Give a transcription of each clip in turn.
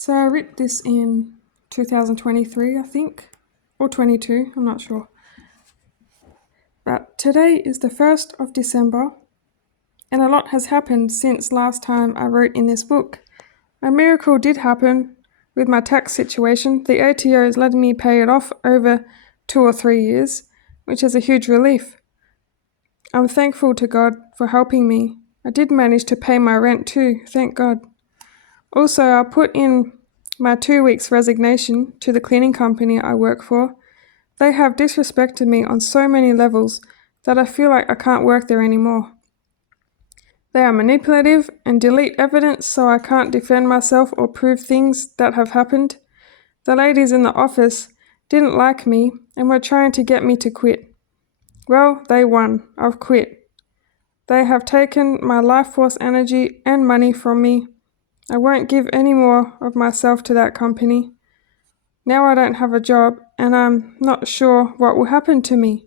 So I wrote this in 2023, I think, or 22, I'm not sure. But today is the 1st of December, and a lot has happened since last time I wrote in this book. A miracle did happen with my tax situation. The ATO is letting me pay it off over 2 or 3 years, which is a huge relief. I'm thankful to God for helping me. I did manage to pay my rent too, thank God. Also, I put in my 2 weeks resignation to the cleaning company I work for. They have disrespected me on so many levels that I feel like I can't work there anymore. They are manipulative and delete evidence so I can't defend myself or prove things that have happened. The ladies in the office didn't like me and were trying to get me to quit. Well, they won. I've quit. They have taken my life force energy and money from me. I won't give any more of myself to that company. Now I don't have a job and I'm not sure what will happen to me.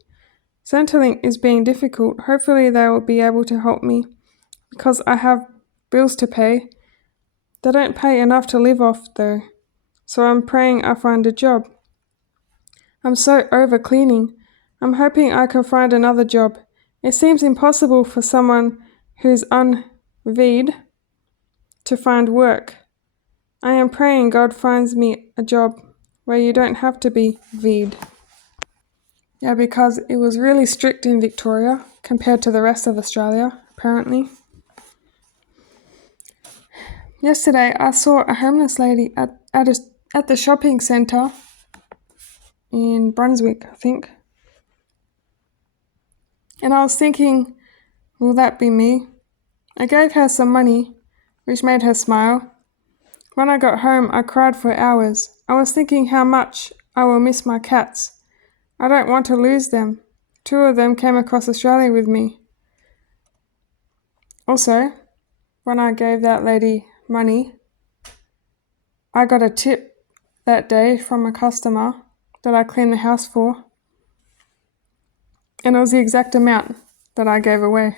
Centrelink is being difficult. Hopefully they will be able to help me because I have bills to pay. They don't pay enough to live off though, so I'm praying I find a job. I'm so over cleaning. I'm hoping I can find another job. It seems impossible for someone who's unV'd to find work. I am praying God finds me a job where you don't have to be V'd. Yeah, because it was really strict in Victoria compared to the rest of Australia, apparently. Yesterday, I saw a homeless lady at the shopping centre in Brunswick, I think. And I was thinking, will that be me? I gave her some money, which made her smile. When I got home, I cried for hours. I was thinking how much I will miss my cats. I don't want to lose them. 2 of them came across Australia with me. Also, when I gave that lady money, I got a tip that day from a customer that I cleaned the house for. And it was the exact amount that I gave away.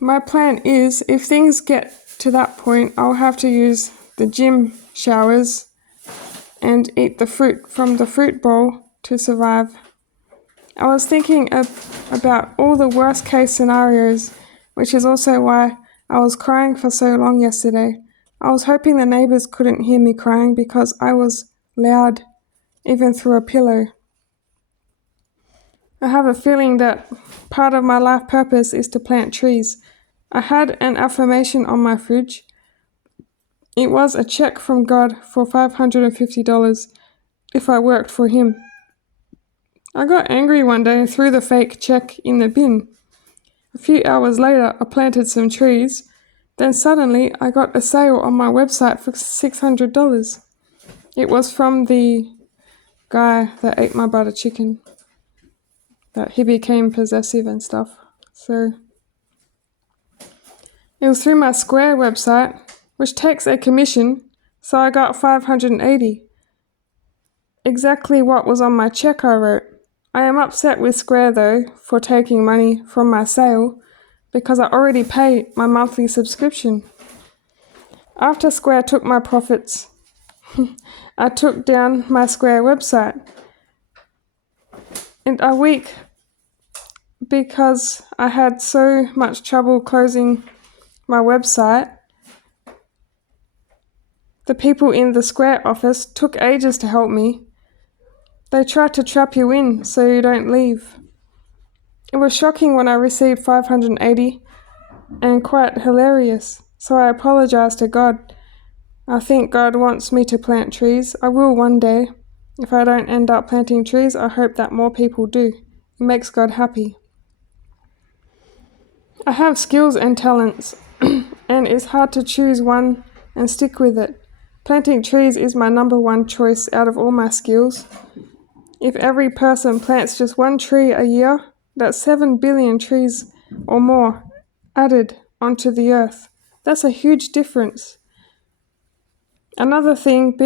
My plan is, if things get to that point, I'll have to use the gym showers and eat the fruit from the fruit bowl to survive. I was thinking about all the worst case scenarios, which is also why I was crying for so long yesterday. I was hoping the neighbours couldn't hear me crying because I was loud, even through a pillow. I have a feeling that part of my life purpose is to plant trees. I had an affirmation on my fridge. It was a check from God for $550 if I worked for him. I got angry one day and threw the fake check in the bin. A few hours later, I planted some trees. Then suddenly, I got a sale on my website for $600. It was from the guy that ate my butter chicken, that he became possessive and stuff. So it was through my Square website, which takes a commission, so I got $580. Exactly what was on my check I wrote. I am upset with Square though for taking money from my sale because I already paid my monthly subscription. After Square took my profits, I took down my Square website. In a week, because I had so much trouble closing my website, the people in the Square office took ages to help me. They try to trap you in so you don't leave. It was shocking when I received $580 and quite hilarious, so I apologized to God. I think God wants me to plant trees. I will one day. If I don't end up planting trees, I hope that more people do. It makes God happy. I have skills and talents, and it's hard to choose one and stick with it. Planting trees is my number one choice out of all my skills. If every person plants just 1 tree a year, that's 7 billion trees or more added onto the earth. That's a huge difference. Another thing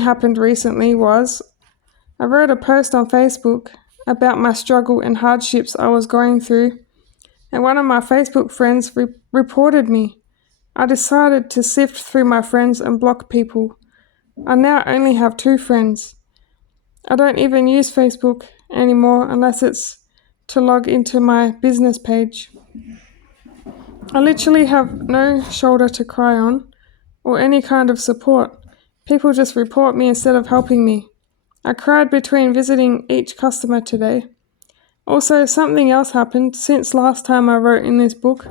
happened recently was I wrote a post on Facebook about my struggle and hardships I was going through, and one of my Facebook friends reported me. I decided to sift through my friends and block people. I now only have 2 friends. I don't even use Facebook anymore unless it's to log into my business page. I literally have no shoulder to cry on or any kind of support. People just report me instead of helping me. I cried between visiting each customer today. Also, something else happened since last time I wrote in this book.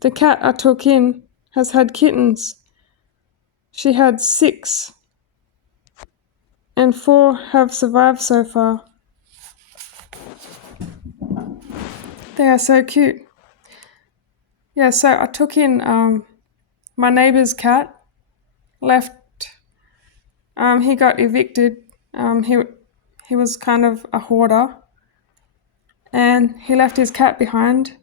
The cat I took in has had kittens. She had 6, and 4 have survived so far. They are so cute. Yeah, so I took in my neighbour's cat, left, he got evicted. He was kind of a hoarder, and he left his cat behind,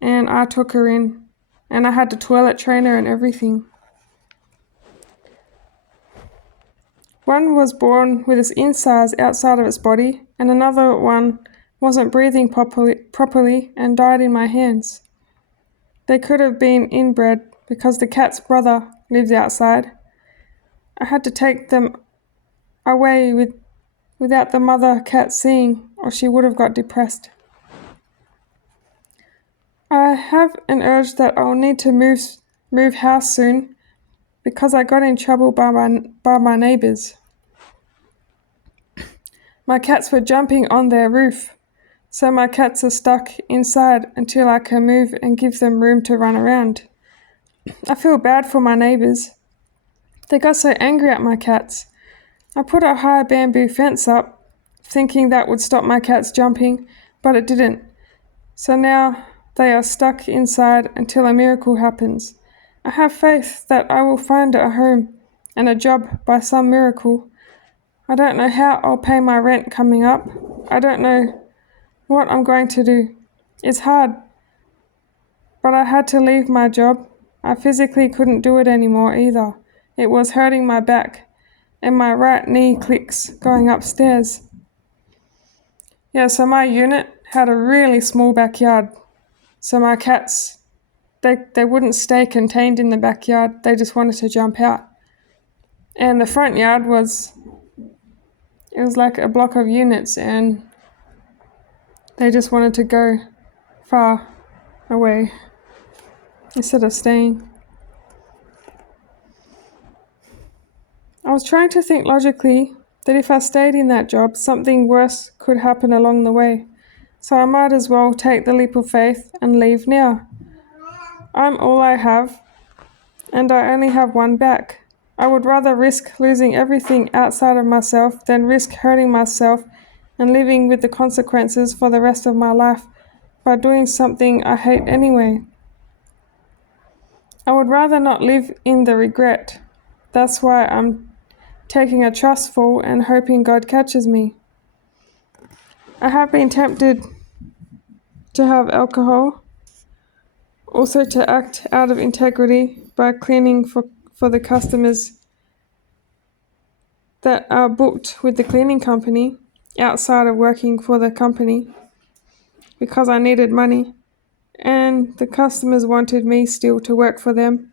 and I took her in, and I had to toilet train her and everything. One was born with its insides outside of its body, and another one wasn't breathing properly and died in my hands. They could have been inbred because the cat's brother lives outside. I had to take them away without the mother cat seeing, or she would have got depressed. I have an urge that I'll need to move house soon because I got in trouble by my neighbours. My cats were jumping on their roof, so my cats are stuck inside until I can move and give them room to run around. I feel bad for my neighbours. They got so angry at my cats. I put a high bamboo fence up, thinking that would stop my cats jumping, but it didn't. So now they are stuck inside until a miracle happens. I have faith that I will find a home and a job by some miracle. I don't know how I'll pay my rent coming up. I don't know what I'm going to do. It's hard, but I had to leave my job. I physically couldn't do it anymore either. It was hurting my back, and my right knee clicks going upstairs. Yeah, so my unit had a really small backyard. So my cats, they wouldn't stay contained in the backyard. They just wanted to jump out. And the front yard it was like a block of units, and they just wanted to go far away instead of staying. I was trying to think logically that if I stayed in that job, something worse could happen along the way. So I might as well take the leap of faith and leave now. I'm all I have, and I only have one back. I would rather risk losing everything outside of myself than risk hurting myself and living with the consequences for the rest of my life by doing something I hate anyway. I would rather not live in the regret. That's why I'm taking a trust fall and hoping God catches me. I have been tempted to have alcohol, also to act out of integrity by cleaning for the customers that are booked with the cleaning company outside of working for the company because I needed money, and the customers wanted me still to work for them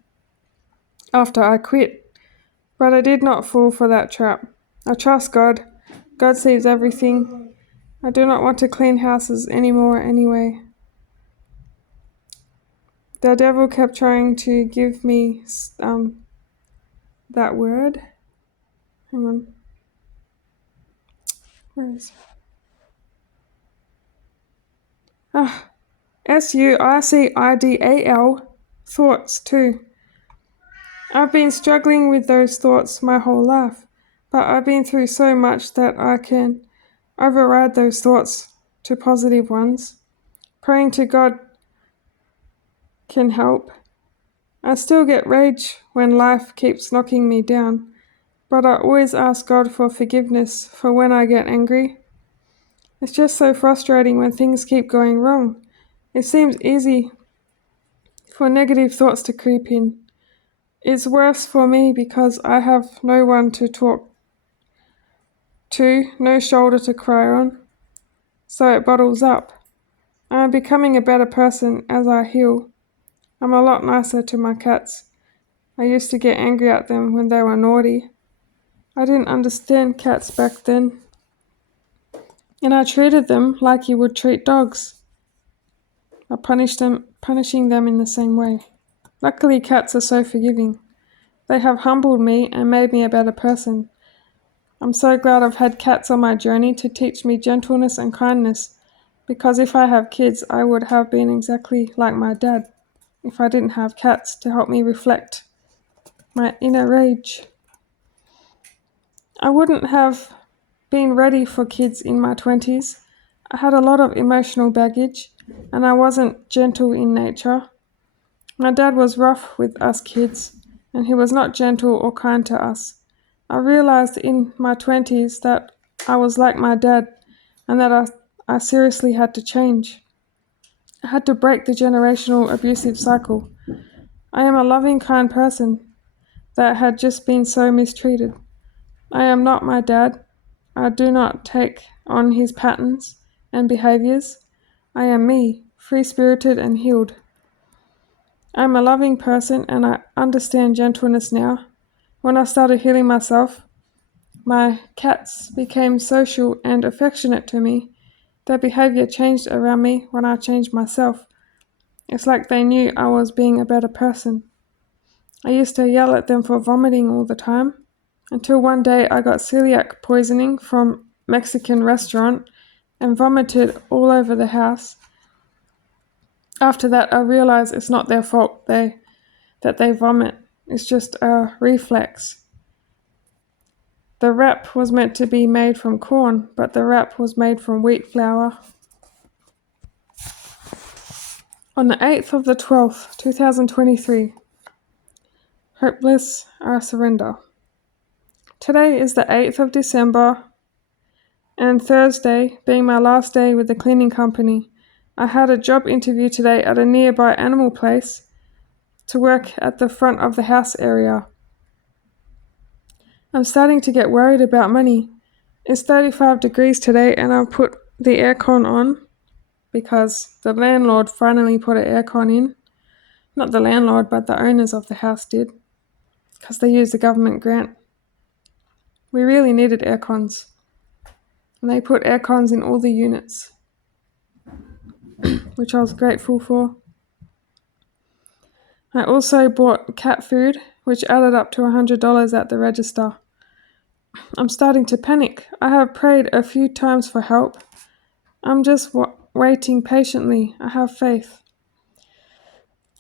after I quit. But I did not fall for that trap. I trust God. God sees everything. I do not want to clean houses anymore anyway. The devil kept trying to give me that word. Hang on. Where is it? suicidal thoughts too. I've been struggling with those thoughts my whole life, but I've been through so much that I can override those thoughts to positive ones. Praying to God can help. I still get rage when life keeps knocking me down, but I always ask God for forgiveness for when I get angry. It's just so frustrating when things keep going wrong. It seems easy for negative thoughts to creep in. It's worse for me because I have no one to talk to, no shoulder to cry on, so it bottles up. I'm becoming a better person as I heal. I'm a lot nicer to my cats. I used to get angry at them when they were naughty. I didn't understand cats back then, and I treated them like you would treat dogs. I punishing them in the same way. Luckily, cats are so forgiving. They have humbled me and made me a better person. I'm so glad I've had cats on my journey to teach me gentleness and kindness, because if I have kids, I would have been exactly like my dad if I didn't have cats to help me reflect my inner rage. I wouldn't have been ready for kids in my 20s. I had a lot of emotional baggage, and I wasn't gentle in nature. My dad was rough with us kids, and he was not gentle or kind to us. I realized in my 20s that I was like my dad and that I seriously had to change. I had to break the generational abusive cycle. I am a loving, kind person that had just been so mistreated. I am not my dad. I do not take on his patterns and behaviors. I am me, free-spirited and healed. I'm a loving person and I understand gentleness now. When I started healing myself, my cats became social and affectionate to me. Their behavior changed around me when I changed myself. It's like they knew I was being a better person. I used to yell at them for vomiting all the time, until one day I got celiac poisoning from Mexican restaurant and vomited all over the house. After that, I realized it's not their fault that they vomit. It's just a reflex. The wrap was meant to be made from corn, but the wrap was made from wheat flour. On the 8th of the 12th, 2023, hopeless, I surrender. Today is the 8th of December, and Thursday being my last day with the cleaning company. I had a job interview today at a nearby animal place to work at the front of the house area. I'm starting to get worried about money. It's 35 degrees today and I'll put the aircon on because the landlord finally put an aircon in. Not the landlord, but the owners of the house did, because they used the government grant. We really needed aircons, and they put aircons in all the units, which I was grateful for. I also bought cat food, which added up to $100 at the register. I'm starting to panic. I have prayed a few times for help. I'm just waiting patiently. I have faith.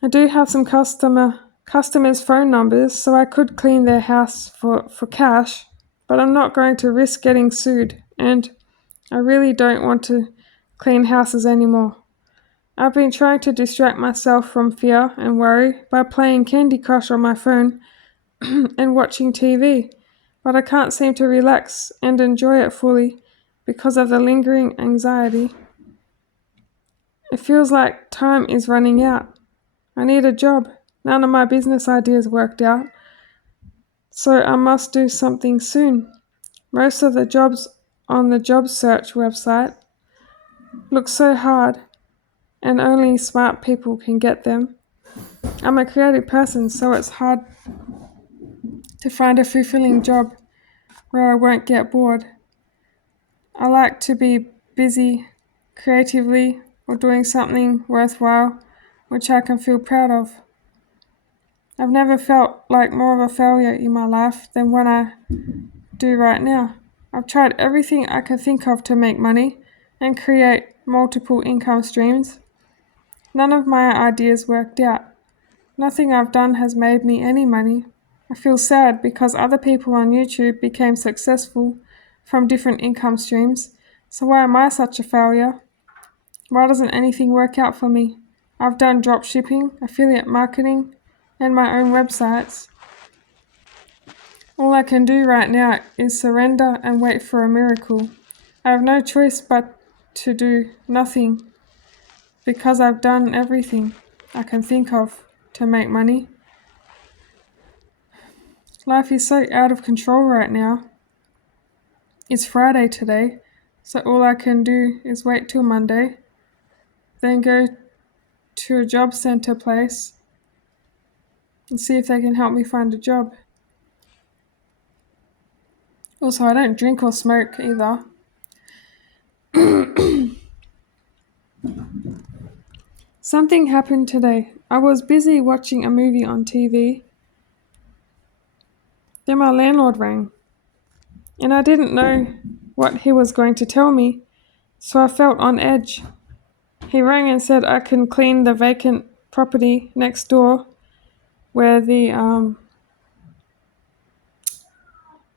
I do have some customers' phone numbers, so I could clean their house for cash, but I'm not going to risk getting sued, and I really don't want to clean houses anymore. I've been trying to distract myself from fear and worry by playing Candy Crush on my phone and watching TV, but I can't seem to relax and enjoy it fully because of the lingering anxiety. It feels like time is running out. I need a job. None of my business ideas worked out, so I must do something soon. Most of the jobs on the job search website look so hard, and only smart people can get them. I'm a creative person, so it's hard to find a fulfilling job where I won't get bored. I like to be busy creatively or doing something worthwhile, which I can feel proud of. I've never felt like more of a failure in my life than when I do right now. I've tried everything I can think of to make money and create multiple income streams. None of my ideas worked out. Nothing I've done has made me any money. I feel sad because other people on YouTube became successful from different income streams. So why am I such a failure? Why doesn't anything work out for me? I've done drop shipping, affiliate marketing, and my own websites. All I can do right now is surrender and wait for a miracle. I have no choice but to do nothing because I've done everything I can think of to make money. Life is so out of control right now. It's Friday today, so all I can do is wait till Monday, then go to a job center place and see if they can help me find a job. Also, I don't drink or smoke either. Something happened today. I was busy watching a movie on TV. Then my landlord rang, and I didn't know what he was going to tell me, so I felt on edge. He rang and said I can clean the vacant property next door where the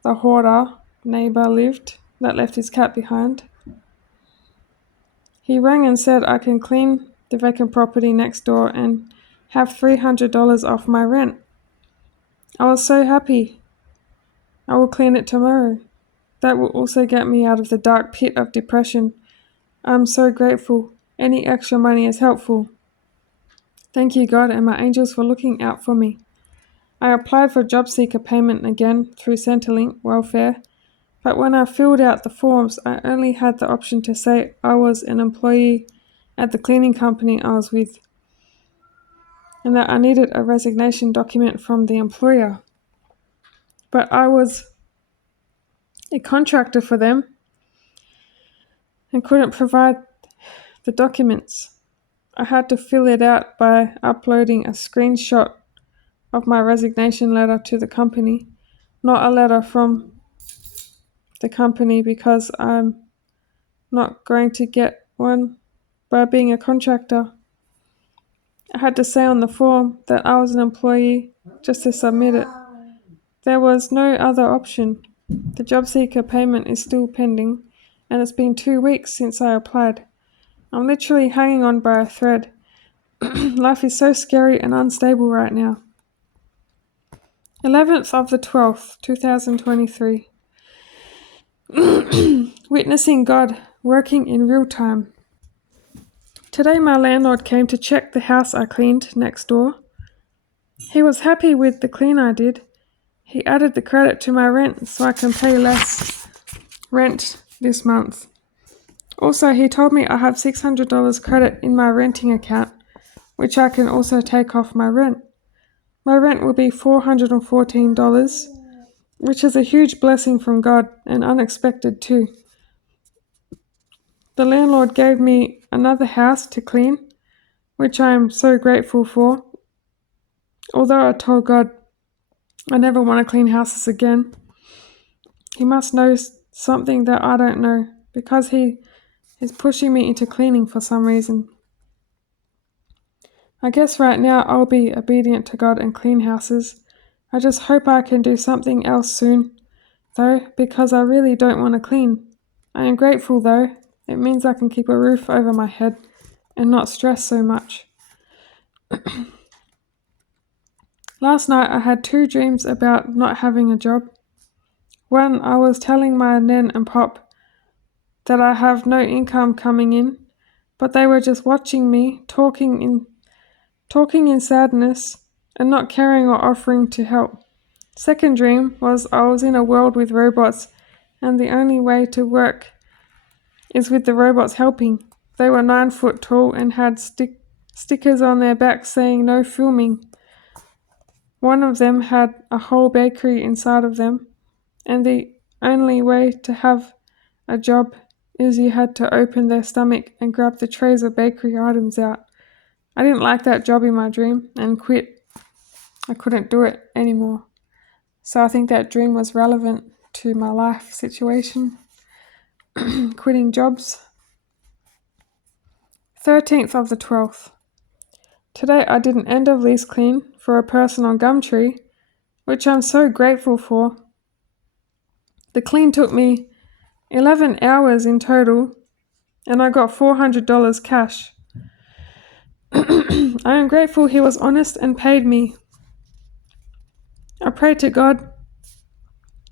hoarder neighbor lived that left his cat behind. He rang and said I can clean the vacant property next door and have $300 off my rent. I was so happy. I will clean it tomorrow. That will also get me out of the dark pit of depression. I'm so grateful. Any extra money is helpful. Thank you, God, and my angels for looking out for me. I applied for job seeker payment again through Centrelink Welfare, but when I filled out the forms, I only had the option to say I was an employee at the cleaning company I was with, and that I needed a resignation document from the employer. But I was a contractor for them and couldn't provide the documents. I had to fill it out by uploading a screenshot of my resignation letter to the company, not a letter from the company, because I'm not going to get one by being a contractor. I had to say on the form that I was an employee just to submit it. There was no other option. The job seeker payment is still pending, and it's been 2 weeks since I applied. I'm literally hanging on by a thread. Life is so scary and unstable right now. 11th of the 12th, 2023. Witnessing God working in real time. Today my landlord came to check the house I cleaned next door. He was happy with the clean I did. He added the credit to my rent so I can pay less rent this month. Also, he told me I have $600 credit in my renting account, which I can also take off my rent. My rent will be $414, which is a huge blessing from God and unexpected too. The landlord gave me another house to clean, which I am so grateful for. Although I told God I never want to clean houses again, He must know something that I don't know, because He is pushing me into cleaning for some reason. I guess right now I'll be obedient to God and clean houses. I just hope I can do something else soon, though, because I really don't want to clean. I am grateful though. It means I can keep a roof over my head and not stress so much. Last night I had 2 dreams about not having a job. One, I was telling my nan and pop that I have no income coming in, but they were just watching me, talking in sadness and not caring or offering to help. Second dream was I was in a world with robots, and the only way to work is with the robots helping. They were 9 foot tall and had stickers on their backs saying no filming. One of them had a whole bakery inside of them, and the only way to have a job is you had to open their stomach and grab the trays of bakery items out. I didn't like that job in my dream and quit. I couldn't do it anymore. So I think that dream was relevant to my life situation. Quitting jobs. 13th of the 12th. Today I did an end of lease clean for a person on Gumtree, which I'm so grateful for. The clean took me 11 hours in total, and I got $400 cash. I am grateful he was honest and paid me. I prayed to God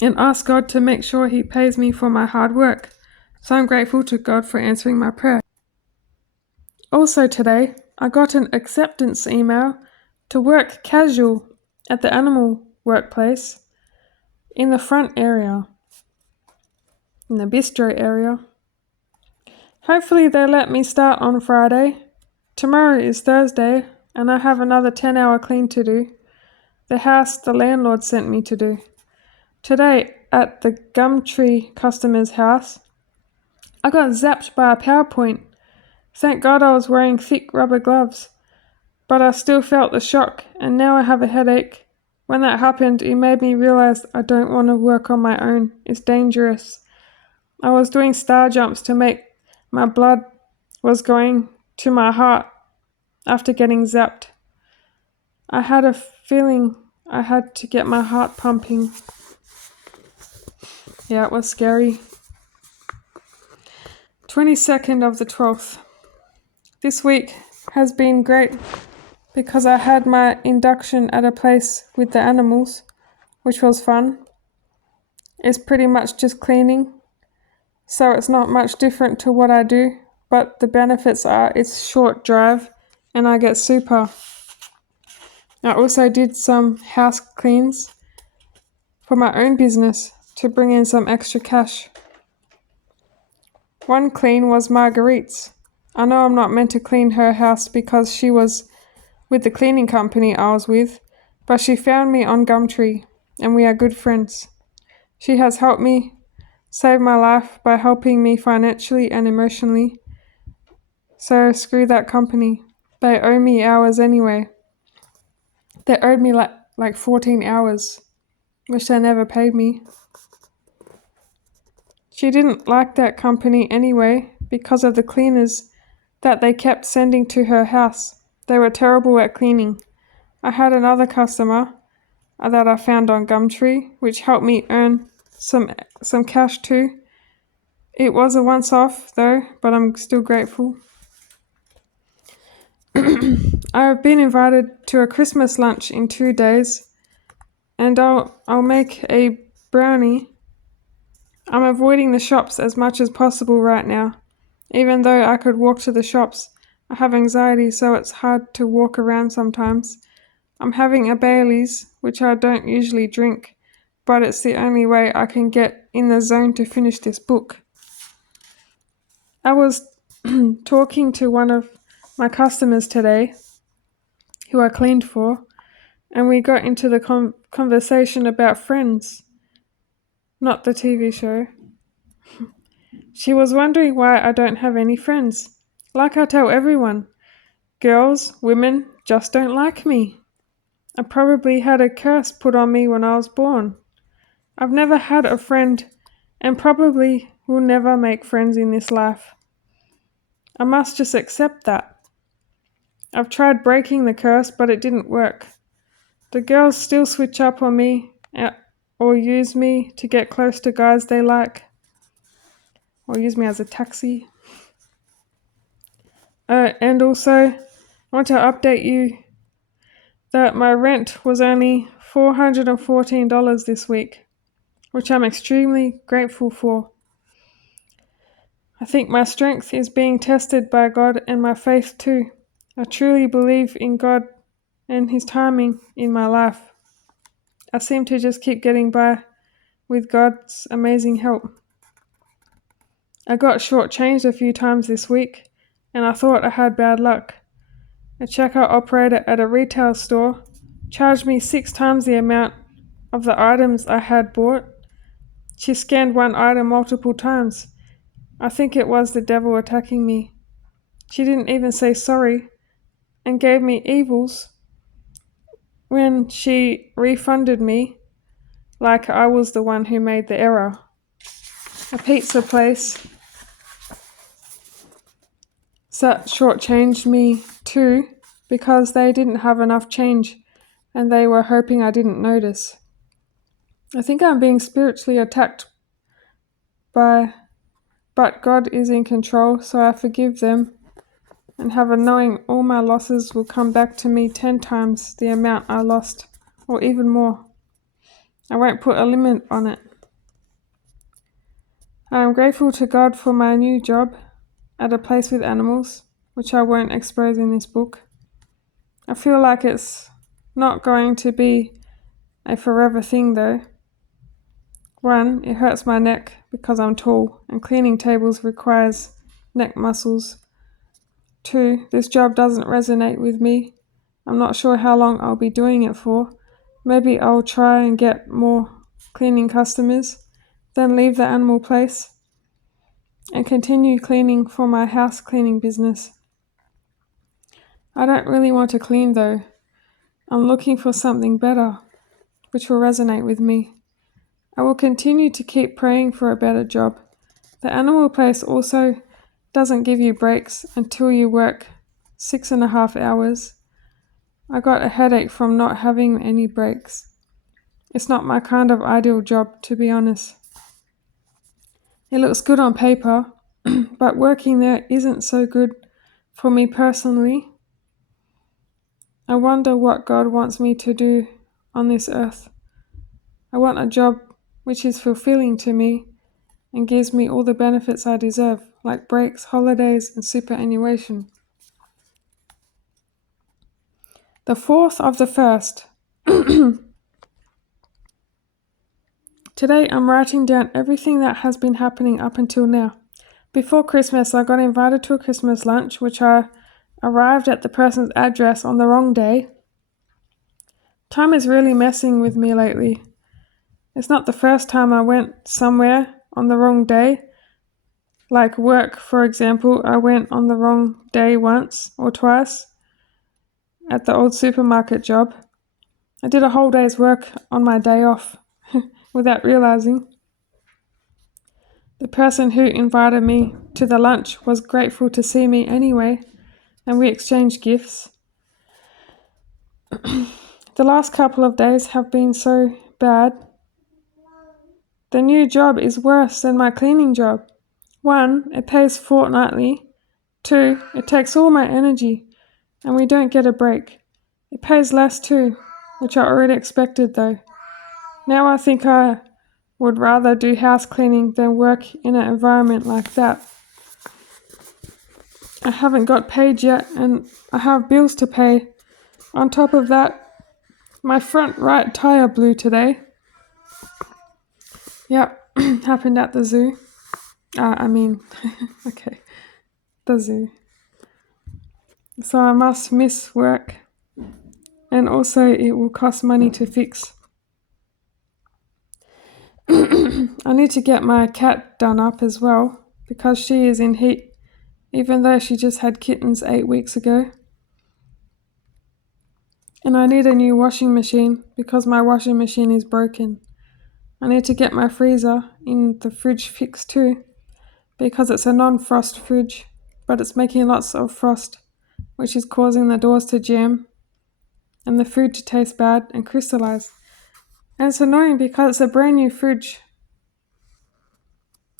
and asked God to make sure He pays me for my hard work. So I'm grateful to God for answering my prayer. Also today, I got an acceptance email to work casual at the animal workplace in the front area, in the bistro area. Hopefully they let me start on Friday. Tomorrow is Thursday and I have another 10-hour clean to do. the house the landlord sent me to do. Today, at the Gumtree customer's house, I got zapped by a PowerPoint. Thank God I was wearing thick rubber gloves, but I still felt the shock, and now I have a headache. When that happened, it made me realize I don't want to work on my own. It's dangerous. I was doing star jumps to make my blood was going to my heart after getting zapped. I had a feeling I had to get my heart pumping. Yeah, it was scary. 22nd of the 12th. This week has been great because I had my induction at a place with the animals, which was fun. It's pretty much just cleaning, so it's not much different to what I do, but the benefits are it's short drive and I get super. I also did some house cleans for my own business to bring in some extra cash. One clean was Marguerite's. I know I'm not meant to clean her house because she was with the cleaning company I was with, but she found me on Gumtree and we are good friends. She has helped me save my life by helping me financially and emotionally. So screw that company. They owe me hours anyway. They owed me like 14 hours, which they never paid me. She didn't like that company anyway because of the cleaners that they kept sending to her house. They were terrible at cleaning. I had another customer that I found on Gumtree, which helped me earn some cash too. It was a once-off though, but I'm still grateful. I have been invited to a Christmas lunch in 2 days, and I'll make a brownie. I'm avoiding the shops as much as possible right now. Even though I could walk to the shops, I have anxiety, so it's hard to walk around sometimes. I'm having a Baileys, which I don't usually drink, but it's the only way I can get in the zone to finish this book. I was talking to one of my customers today, who I cleaned for, and we got into the conversation about Friends, not the TV show. She was wondering why I don't have any friends. Like I tell everyone, girls, women just don't like me. I probably had a curse put on me when I was born. I've never had a friend and probably will never make friends in this life. I must just accept that. I've tried breaking the curse, but it didn't work. The girls still switch up on me or use me to get close to guys they like, or use me as a taxi. And also, I want to update you that my rent was only $414 this week, which I'm extremely grateful for. I think my strength is being tested by God and my faith too. I truly believe in God and His timing in my life. I seem to just keep getting by with God's amazing help. I got shortchanged a few times this week, and I thought I had bad luck. A checkout operator at a retail store charged me 6 times the amount of the items I had bought. She scanned one item multiple times. I think it was the devil attacking me. She didn't even say sorry and gave me evils when she refunded me like I was the one who made the error. A pizza place shortchanged me too because they didn't have enough change and they were hoping I didn't notice. I think I'm being spiritually attacked but God is in control, so I forgive them and have a knowing all my losses will come back to me 10 times the amount I lost, or even more. I won't put a limit on it. I am grateful to God for my new job at a place with animals, which I won't expose in this book. I feel like it's not going to be a forever thing though. 1, it hurts my neck because I'm tall and cleaning tables requires neck muscles. 2, this job doesn't resonate with me. I'm not sure how long I'll be doing it for. Maybe I'll try and get more cleaning customers, then leave the animal place and continue cleaning for my house cleaning business. I don't really want to clean though. I'm looking for something better, which will resonate with me. I will continue to keep praying for a better job. The animal place also doesn't give you breaks until you work 6.5 hours. I got a headache from not having any breaks. It's not my kind of ideal job, to be honest. It looks good on paper, but working there isn't so good for me personally. I wonder what God wants me to do on this earth. I want a job which is fulfilling to me and gives me all the benefits I deserve, like breaks, holidays, and superannuation. The 4th of the 1st. Today I'm writing down everything that has been happening up until now. Before Christmas, I got invited to a Christmas lunch, which I arrived at the person's address on the wrong day. Time is really messing with me lately. It's not the first time I went somewhere on the wrong day. Like work, for example, I went on the wrong day once or twice at the old supermarket job. I did a whole day's work on my day off without realizing. The person who invited me to the lunch was grateful to see me anyway, and we exchanged gifts. The last couple of days have been so bad. The new job is worse than my cleaning job. 1, it pays fortnightly. 2, it takes all my energy, and we don't get a break. It pays less too, which I already expected though. Now I think I would rather do house cleaning than work in an environment like that. I haven't got paid yet and I have bills to pay. On top of that, my front right tire blew today. Yep, happened at the zoo. Okay, the zoo. So I must miss work, and also it will cost money to fix. I need to get my cat done up as well, because she is in heat, even though she just had kittens 8 weeks ago. And I need a new washing machine, because my washing machine is broken. I need to get my freezer in the fridge fixed too, because it's a non-frost fridge, but it's making lots of frost, which is causing the doors to jam and the food to taste bad and crystallize. And it's annoying because it's a brand new fridge.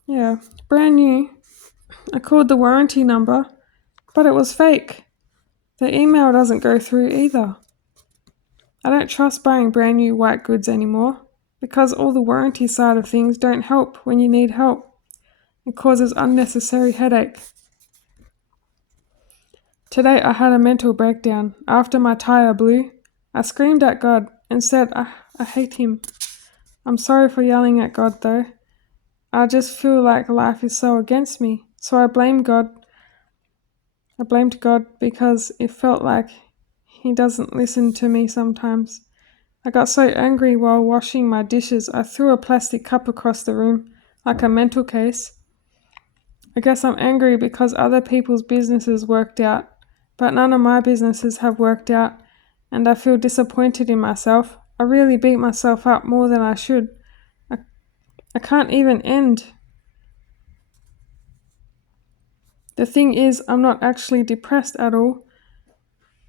Yeah, brand new. I called the warranty number, but it was fake. The email doesn't go through either. I don't trust buying brand new white goods anymore, because all the warranty side of things don't help when you need help. It causes unnecessary headache. Today I had a mental breakdown. After my tire blew, I screamed at God and said, I hate him. I'm sorry for yelling at God though. I just feel like life is so against me. So I blamed God. I blamed God because it felt like he doesn't listen to me sometimes. I got so angry while washing my dishes, I threw a plastic cup across the room, like a mental case. I guess I'm angry because other people's businesses worked out, but none of my businesses have worked out, and I feel disappointed in myself. I really beat myself up more than I should. I can't even end. The thing is, I'm not actually depressed at all.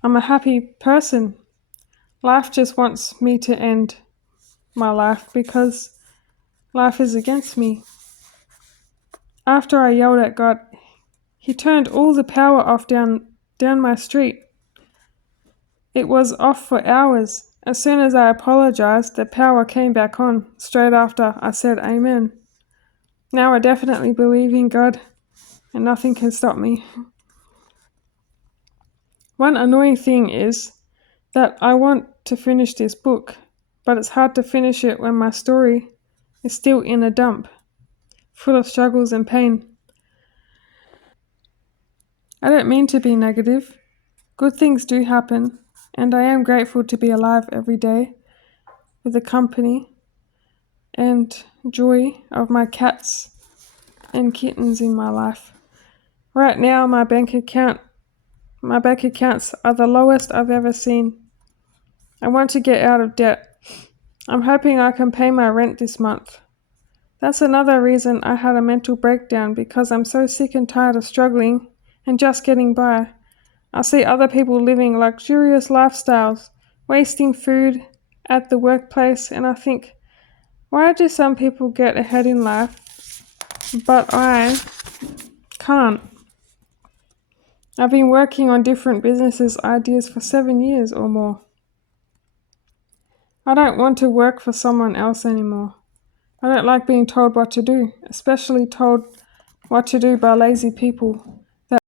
I'm a happy person. Life just wants me to end my life because life is against me. After I yelled at God, he turned all the power off down my street. It was off for hours. As soon as I apologized, the power came back on, straight after I said amen. Now I definitely believe in God, and nothing can stop me. One annoying thing is that I want to finish this book, but it's hard to finish it when my story is still in a dump, full of struggles and pain. I don't mean to be negative. Good things do happen, and I am grateful to be alive every day. with the company and joy of my cats and kittens in my life. Right now, my bank accounts are the lowest I've ever seen. I want to get out of debt. I'm hoping I can pay my rent this month. That's another reason I had a mental breakdown, because I'm so sick and tired of struggling and just getting by. I see other people living luxurious lifestyles, wasting food at the workplace, and I think, why do some people get ahead in life, but I can't? I've been working on different businesses ideas for 7 years or more. I don't want to work for someone else anymore. I don't like being told what to do, especially told what to do by lazy people.